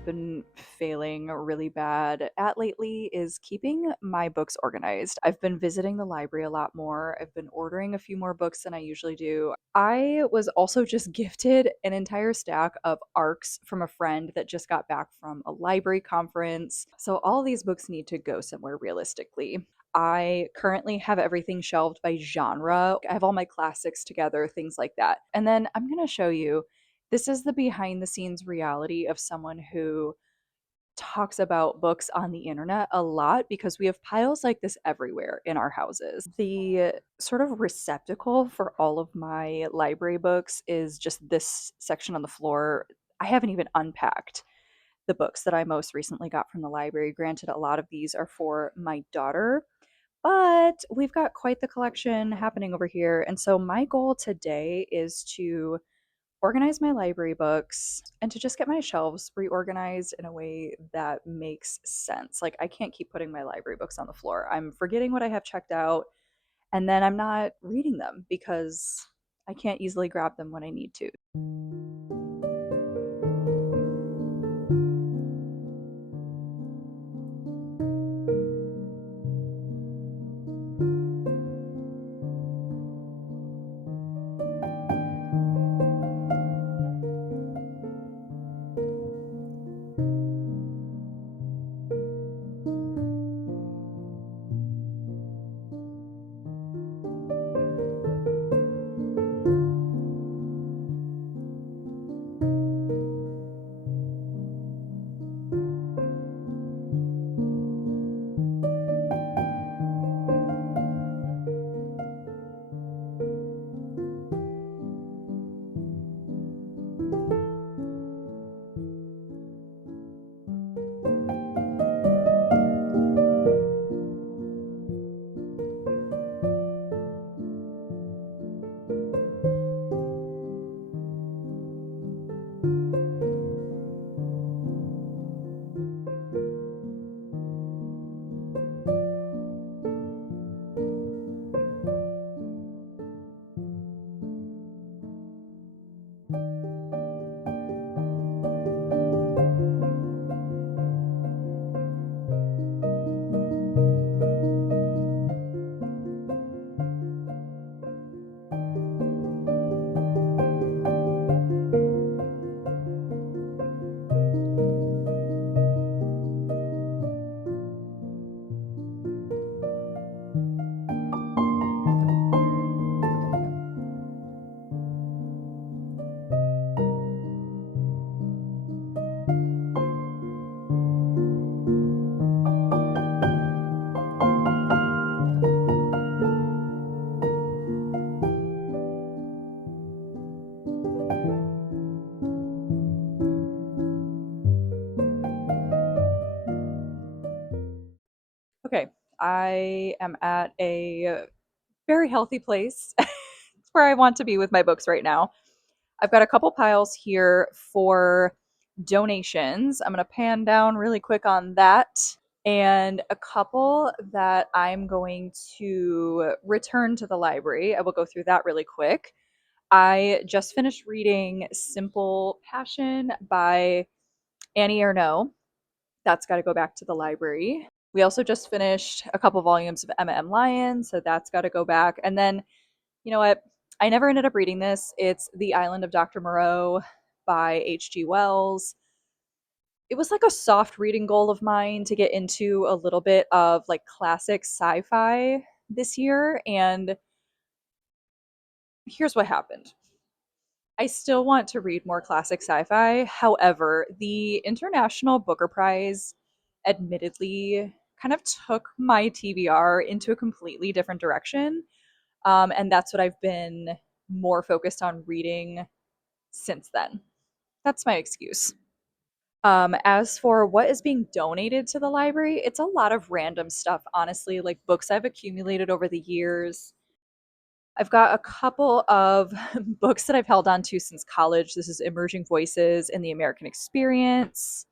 I've been failing really bad at lately is keeping my books organized. I've been visiting the library a lot more. I've been ordering a few more books than I usually do. I was also just gifted an entire stack of ARCs from a friend that just got back from a library conference. So all these books need to go somewhere realistically. I currently have everything shelved by genre. I have all my classics together, things like that. And then I'm going to show you, this is the behind the scenes reality of someone who talks about books on the internet a lot because we have piles like this everywhere in our houses. The sort of receptacle for all of my library books is just this section on the floor. I haven't even unpacked the books that I most recently got from the library. Granted, a lot of these are for my daughter, but we've got quite the collection happening over here. And so my goal today is to organize my library books and to just get my shelves reorganized in a way that makes sense. Like, I can't keep putting my library books on the floor. I'm forgetting what I have checked out, and then I'm not reading them because I can't easily grab them when I need to. Okay, I am at a very healthy place. It's where I want to be with my books right now. I've got a couple piles here for donations. I'm going to pan down really quick on that. And a couple that I'm going to return to the library. I will go through that really quick. I just finished reading Simple Passion by Annie Ernaux. That's got to go back to the library. We also just finished a couple volumes of Emma M. Lyon, so that's got to go back. And then, you know what? I never ended up reading this. It's The Island of Dr. Moreau by H.G. Wells. It was like a soft reading goal of mine to get into a little bit of like classic sci-fi this year, and here's what happened. I still want to read more classic sci-fi. However, the International Booker Prize admittedly kind of took my TBR into a completely different direction. And that's what I've been more focused on reading since then. That's my excuse. As for what is being donated to the library, it's a lot of random stuff, honestly, like books I've accumulated over the years. I've got a couple of books that I've held on to since college. This is Emerging Voices in the American Experience.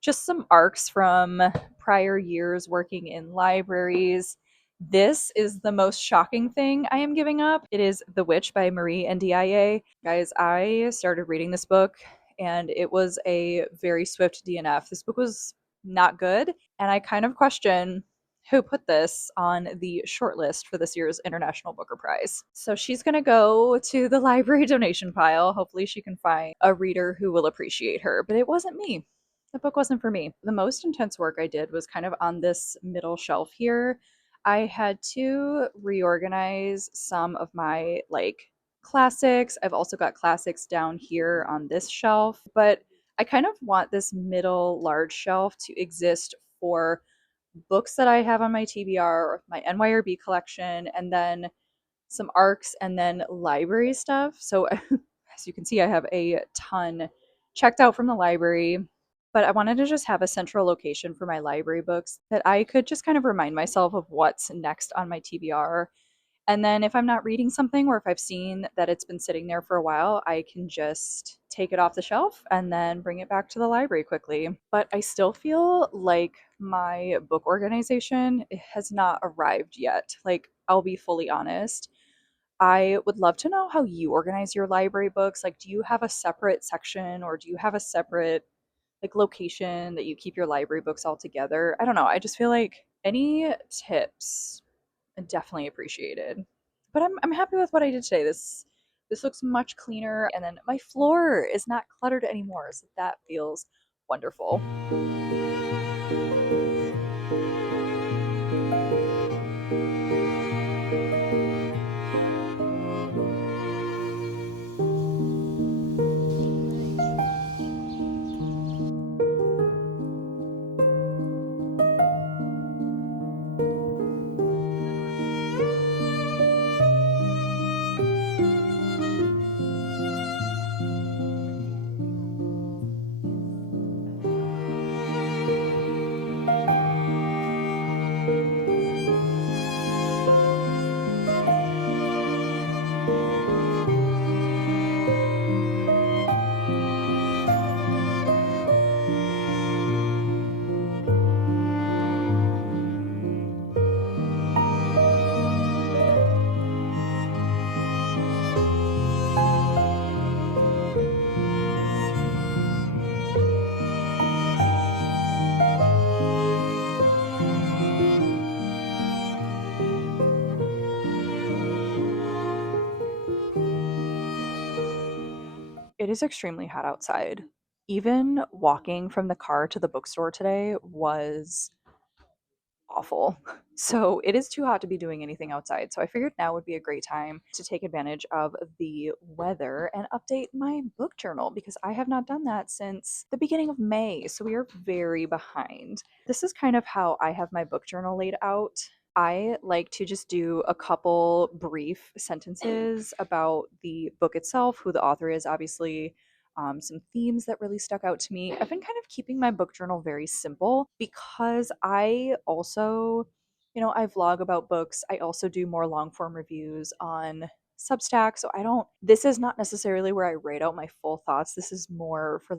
Just some arcs from prior years working in libraries. This is the most shocking thing I am giving up. It is The Witch by Marie Ndiaye. Guys, I started reading this book and it was a very swift DNF. This book was not good, and I kind of question who put this on the shortlist for this year's International Booker Prize. So she's going to go to the library donation pile. Hopefully, she can find a reader who will appreciate her, but it wasn't me. The book wasn't for me. The most intense work I did was kind of on this middle shelf here. I had to reorganize some of my classics. I've also got classics down here on this shelf, but I kind of want this middle large shelf to exist for books that I have on my TBR or my NYRB collection, and then some ARCs, and then library stuff. So as you can see, I have a ton checked out from the library, but I wanted to just have a central location for my library books that I could just kind of remind myself of what's next on my TBR. And then if I'm not reading something, or if I've seen that it's been sitting there for a while, I can just take it off the shelf and then bring it back to the library quickly. But I still feel like my book organization has not arrived yet. Like, I'll be fully honest. I would love to know how you organize your library books. Like, do you have a separate section, or do you have a separate location that you keep your library books all together? I don't know. I just feel like any tips definitely appreciated. But I'm happy with what I did today. This looks much cleaner, and then my floor is not cluttered anymore, so that feels wonderful. It is extremely hot outside. Even walking from the car to the bookstore today was awful. So it is too hot to be doing anything outside. So I figured now would be a great time to take advantage of the weather and update my book journal, because I have not done that since the beginning of May. So we are very behind. This is kind of how I have my book journal laid out. I like to just do a couple brief sentences about the book itself, who the author is, obviously, some themes that really stuck out to me. I've been kind of keeping my book journal very simple because I also, I vlog about books. I also do more long form reviews on Substack. So this is not necessarily where I write out my full thoughts. This is more for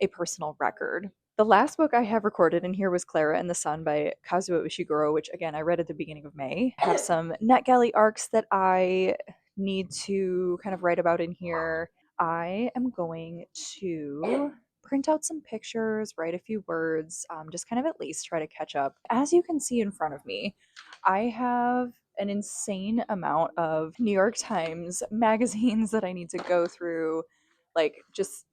a personal record. The last book I have recorded in here was Clara and the Sun by Kazuo Ishiguro, which again I read at the beginning of May. I have some NetGalley arcs that I need to kind of write about in here. I am going to print out some pictures, write a few words, just kind of at least try to catch up. As you can see in front of me, I have an insane amount of New York Times magazines that I need to go through, just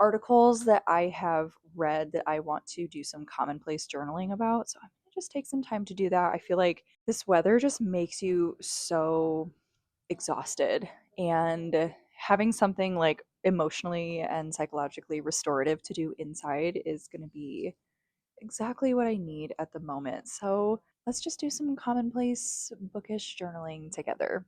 articles that I have read that I want to do some commonplace journaling about. So I'm going to just take some time to do that. I feel like this weather just makes you so exhausted, and having something emotionally and psychologically restorative to do inside is going to be exactly what I need at the moment. So let's just do some commonplace bookish journaling together.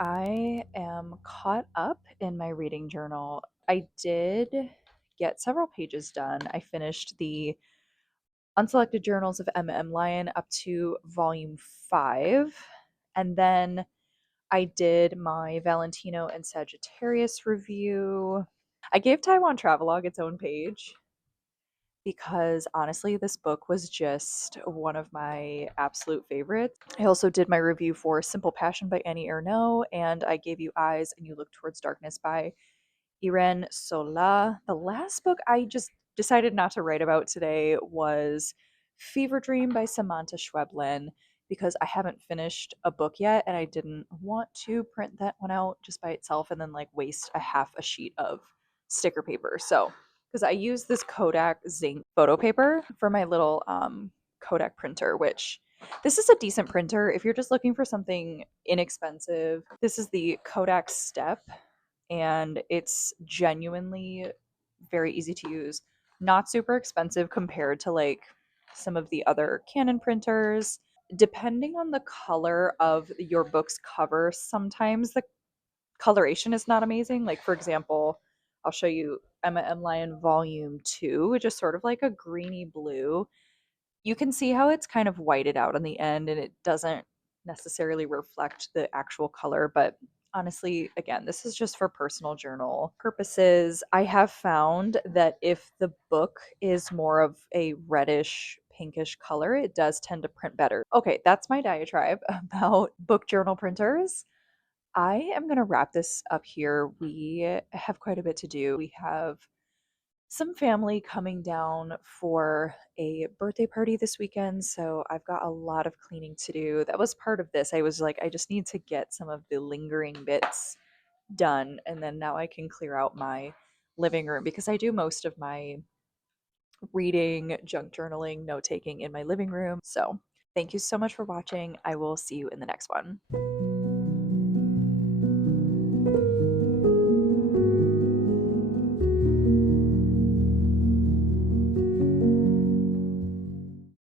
I am caught up in my reading journal. I did get several pages done. I finished the Unselected Journals of M. Lyon up to volume 5. And then I did my Valentino and Sagittarius review. I gave Taiwan Travelogue its own page because honestly, this book was just one of my absolute favorites. I also did my review for Simple Passion by Annie Ernaux, and I gave you Eyes and You Look Towards Darkness by Irene Sola. The last book I just decided not to write about today was Fever Dream by Samantha Schweblin because I haven't finished a book yet and I didn't want to print that one out just by itself and then like waste a half a sheet of sticker paper. So, because I use this Kodak zinc photo paper for my little Kodak printer, which this is a decent printer if you're just looking for something inexpensive. This is the Kodak Step and it's genuinely very easy to use. Not super expensive compared to like some of the other Canon printers. Depending on the color of your book's cover, sometimes the coloration is not amazing. Like, for example, I'll show you Emma M. Lyon Volume 2, which is sort of like a greeny blue. You can see how it's kind of whited out on the end and it doesn't necessarily reflect the actual color, but honestly, again, this is just for personal journal purposes. I have found that if the book is more of a reddish pinkish color, it does tend to print better. Okay, that's my diatribe about book journal printers. I am going to wrap this up here. We have quite a bit to do. We have some family coming down for a birthday party this weekend, so I've got a lot of cleaning to do. That was part of this. I was like, I just need to get some of the lingering bits done, and then now I can clear out my living room because I do most of my reading, junk journaling, note taking in my living room. So, thank you so much for watching. I will see you in the next one.